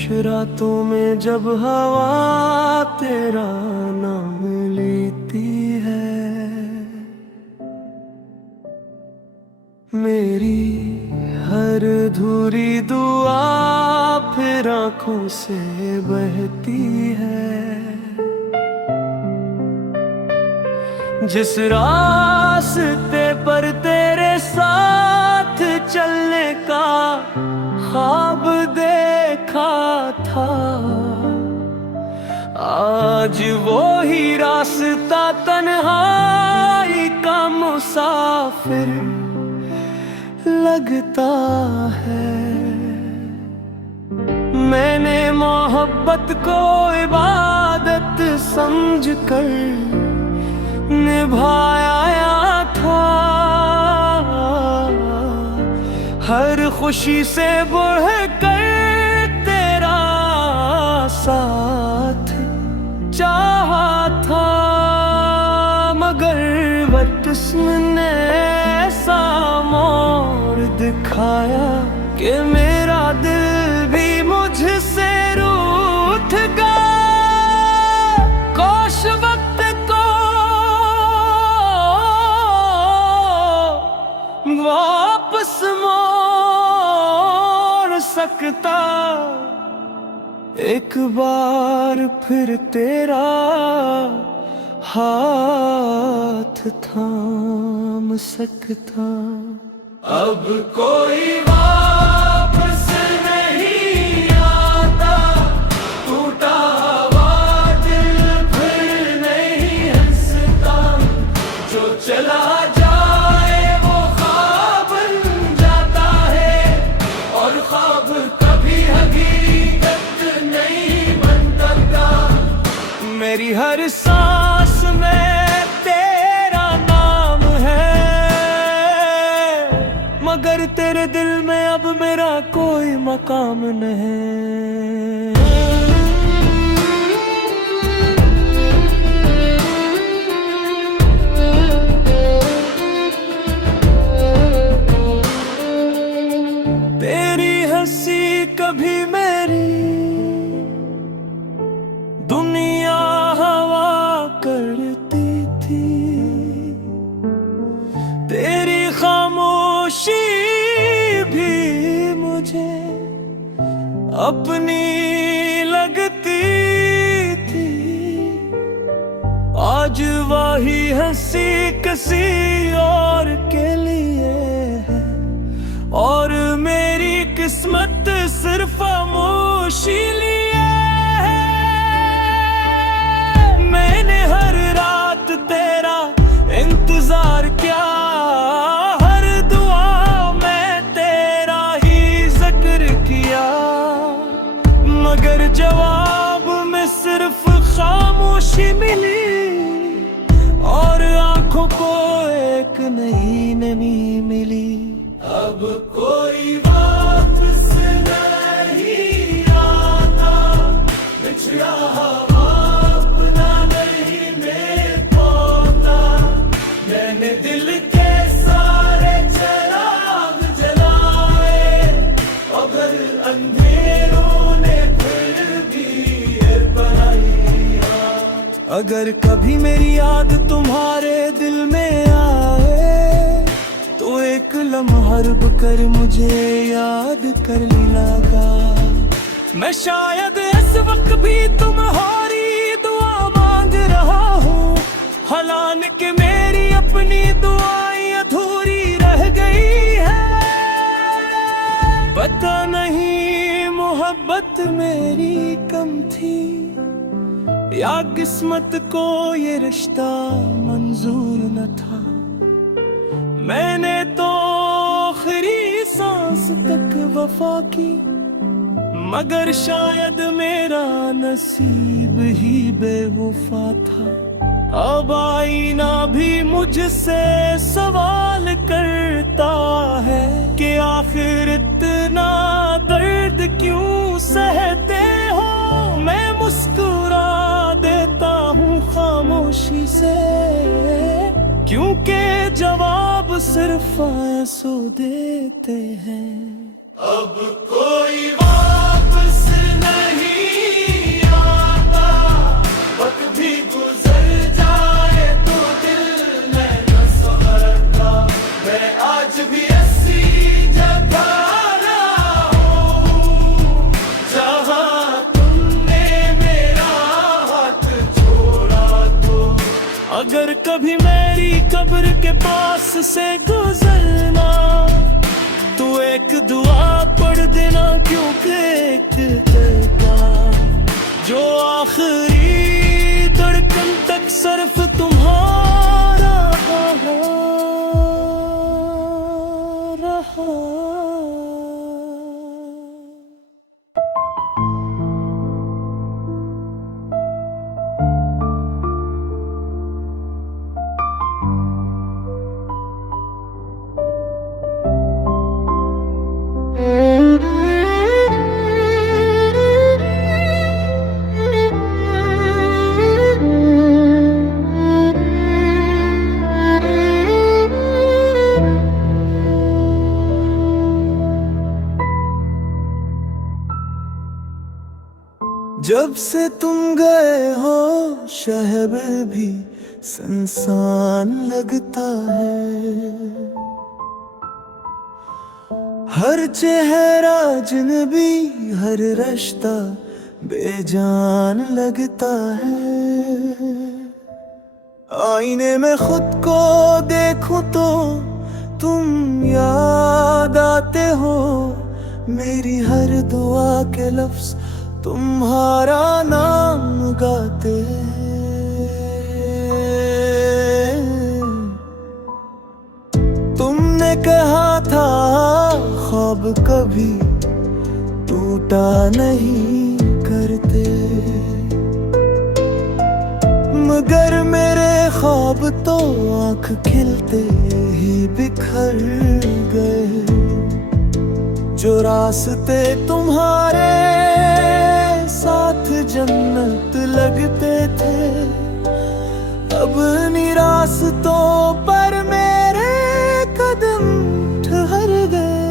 रातों में जब हवा तेरा नाम लेती है, मेरी हर अधूरी दुआ फिर आँखों से बहती है। जिस रास्ते पर तेरे साथ चलने का ख्वाब देखा था, आज वो ही रास्ता तन्हाई का मुसाफिर लगता है। मैंने मोहब्बत को इबादत समझकर निभाया था, हर खुशी से बढ़कर तेरा साथ चाहा था। मगर बदकिस्मत ने ऐसा मोड़ दिखाया कि मेरा दिल भी मुझसे रूठ गया। काश वक्त को वापस मोड़ सकता, एक बार फिर तेरा हाथ थाम सकता। अब कोई वापस नहीं आता, टूटा हुआ दिल फिर नहीं हंसता। जो चला जाए वो ख्वाब बन जाता है, और ख्वाब कभी हकीकत नहीं बन सकता। मेरी हर सांस में तेरा नाम है, मगर तेरे दिल में अब मेरा कोई मकाम नहीं। तेरी हंसी कभी मेरी दुनिया हवा करती थी, तेरी खामोशी भी मुझे अपनी लगती थी। आज वही हंसी किसी और के लिए है, और मेरी किस्मत सिर्फ खामोशी लिए है। मैंने हर रात तेरा इंतजार किया, हर दुआ में तेरा ही जिक्र किया, मगर जवाब में सिर्फ खामोशी मिली, और आंखों को एक नई नमी मिली। अब कोई वापस नहीं आता, बिछड़ा हुआ अपना नहीं ले पाता। मैंने दिल के सारे चिराग जलाए, अगर अंधेरों ने फिर भी बनाई। अगर कभी मेरी याद तुम्हारे दिल में आए, तो एक लम्हा रुक कर मुझे याद कर लेगा। मैं शायद इस वक्त भी तुम्हारी दुआ मांग रहा हूँ, हालांकि मेरी अपनी दुआएं अधूरी रह गई है। पता नहीं मोहब्बत मेरी कम थी, या किस्मत को ये रिश्ता मंजूर न था। मैंने तो आखिरी सांस तक वफा की, मगर शायद मेरा नसीब ही बेवफा था। अब आईना भी मुझसे सवाल करता है कि आखिर इतना दर्द क्यों सहते हो। मैं मुस्कुरा देता हूँ खामोशी से, क्योंकि जवाब सिर्फ आंसू देते हैं। अब कोई वापस नहीं कभी मेरी कब्र के पास से गुजरना, तू एक दुआ पढ़ देना, क्योंकि एक करता जो आखिरी धड़कन तक सिर्फ तुम्हारा रहा। जब से तुम गए हो शहर भी सुनसान लगता है, हर चेहरा अजनबी, हर रिश्ता बेजान लगता है। आईने में खुद को देखूं तो तुम याद आते हो, मेरी हर दुआ के लफ्ज तुम्हारा नाम गाते हैं। तुमने कहा था ख्वाब कभी टूटा नहीं करते, मगर मेरे ख्वाब तो आँख खिलते ही बिखर गए। जो रास्ते तुम्हारे साथ जन्नत लगते थे, अब रास्तों पर मेरे कदम ठहर गए।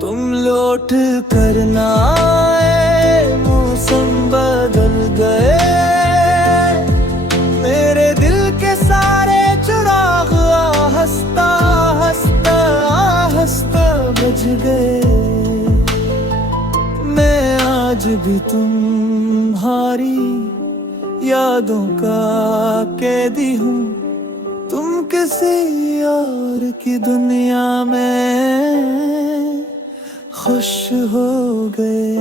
तुम लौट कर ना आए, मौसम बदल गए, मेरे दिल के सारे चिराग हंसता हंसता हंसता बुझ गए। आज भी तुम्हारी यादों का कैदी हूँ, तुम किसी और की दुनिया में खुश हो गए।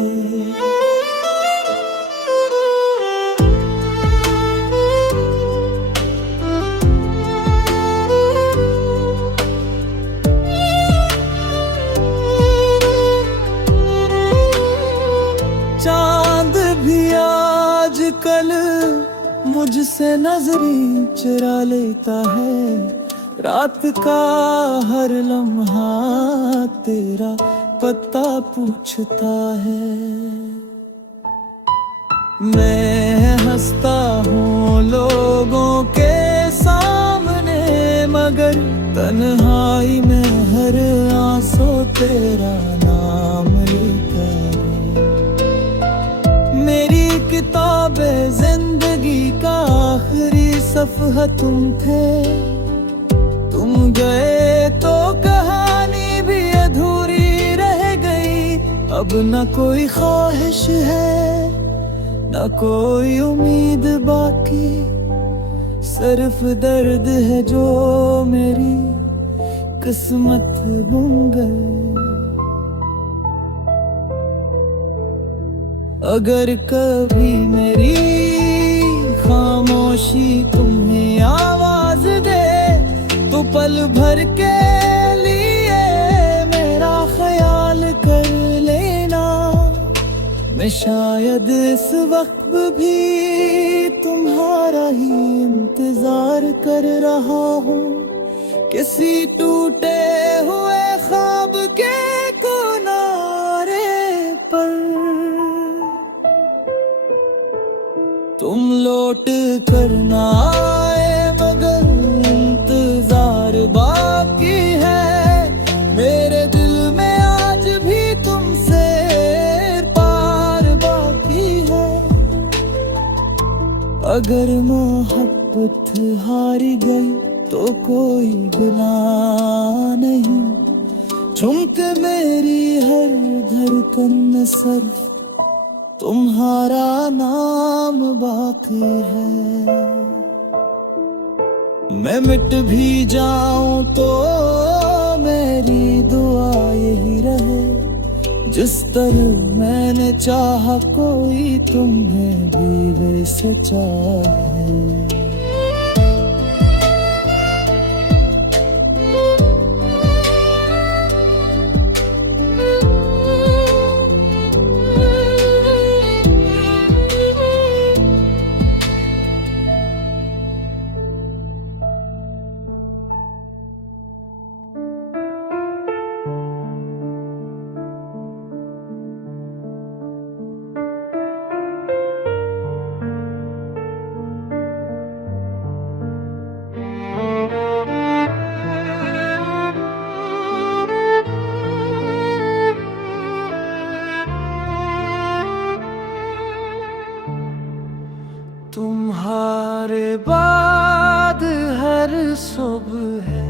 चांद भी आजकल मुझसे नजरें चुरा लेता है, रात का हर लम्हा तेरा पता पूछता है। मैं हंसता हूँ लोगों के सामने, मगर तन्हाई में हर आंसू तेरा नाम लेता है। मेरी किताबे जिंदगी का आखिरी सफ़हा तुम थे, तुम गए तो कहानी भी अधूरी रह गई। अब न कोई ख्वाहिश है न कोई उम्मीद बाकी, सिर्फ दर्द है जो मेरी किस्मत बुन गई। अगर कभी मेरी खामोशी तुम्हें आवाज दे, तो पल भर के लिए मेरा ख्याल कर लेना। मैं शायद इस वक्त भी तुम्हारा ही इंतजार कर रहा हूँ, किसी टूटे हुए ख्वाब के किनारे पर। तुम लौट कर ना आए मगर इंतजार बाकी है, मेरे दिल में आज भी तुमसे पार बाकी है। अगर मोहब्बत हारी गई तो कोई गुनाह नहीं, चुमके मेरी हर धड़कन में सिर्फ तुम्हारा नाम बाकी है। मैं मिट भी जाऊं तो मेरी दुआ यही रहे, जिस तरह मैंने चाहा कोई तुम्हें भी वैसे चाहे। तुम्हारे बाद हर सुबह है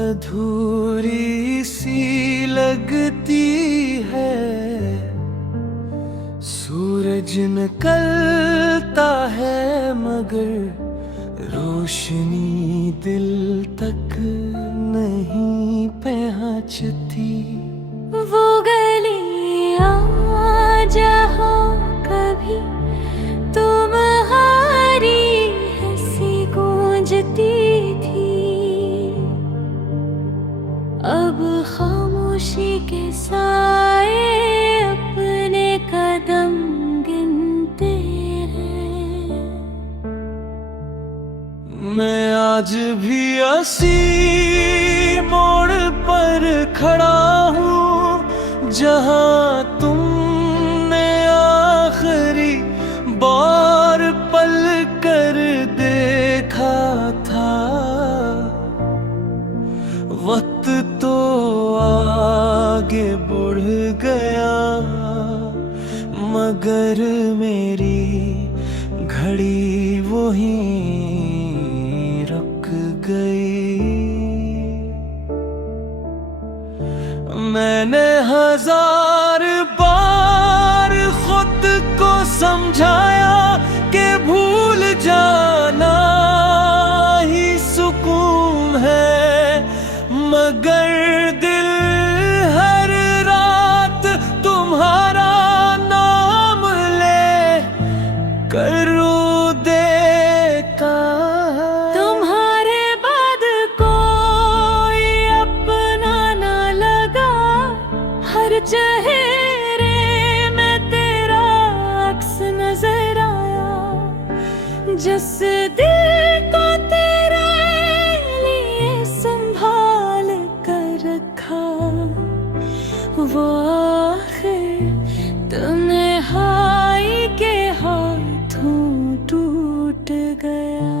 अधूरी सी लगती है। सूरज निकलता है मगर रोशनी दिल तक नहीं पहुंचती। वो गलियां जहाँ कभी तुम्हारी हंसी गूंजती थी, अब खामोशी के साए अपने कदम गिनते हैं। मैं आज भी उसी मोड़ पर खड़ा हूँ जहाँ तुमने आखिरी बार पल कर देखा था। वक्त तो आगे बढ़ गया मगर मेरी घड़ी वहीं रुक गई। मैंने हजार बार खुद को समझाया कि भूल जाना ही सुकून है, मगर दिल हर रात तुम्हारा नाम ले कर रो देता है। तुम्हारे बाद कोई अपना ना लगा, हर चेहरे में तेरा अक्स नजर आया। जिस दिल को तेरे लिए संभाल कर रखा, वो आखिर तन्हाई के हाथों टूट गया।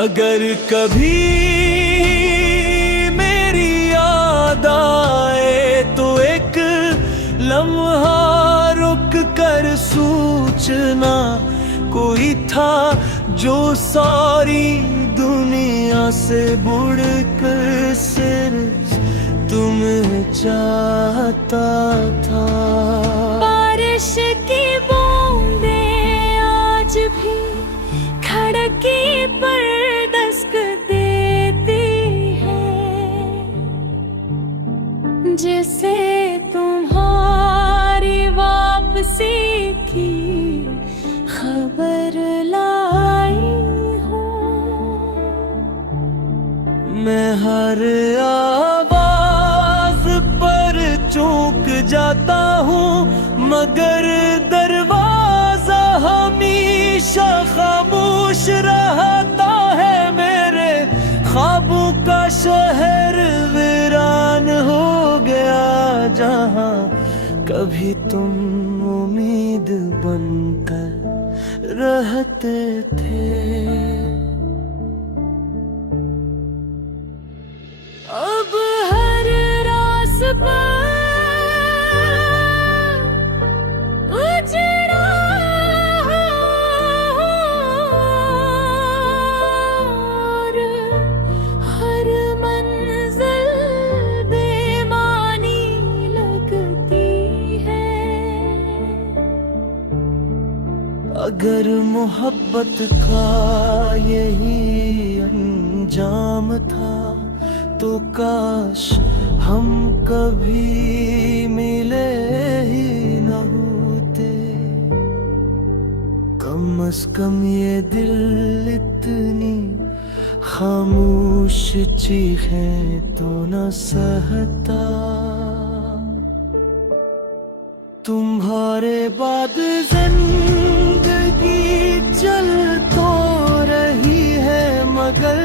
अगर कभी मेरी याद आए तो एक लम्हा रुक कर सोचना, कोई था जो सारी दुनिया से बढ़कर सिर्फ तुम्हें चाहता था। बारिश की बूंदें आज भी खिड़की पर दस्तक देती है, जिसे तुम्हारी वापसी की खबर लाई हूँ। मैं हर आवाज पर चूक जाता हूँ मगर दरवाजा हमेशा खामोश रहता है। मेरे ख्वाबों का शहर वीरान हो गया जहाँ कभी तुम उम्मीद बनकर रहते थे। अब हर रास पर उजड़ा और हर मंजिल बेमानी लगती है। अगर मोहब्बत का यही अंजाम था तो काश हम कभी मिले ही न होते। कम से कम ये दिल इतनी खामोश चीखें तो न सहता। तुम्हारे बाद जिंदगी चल तो रही है मगर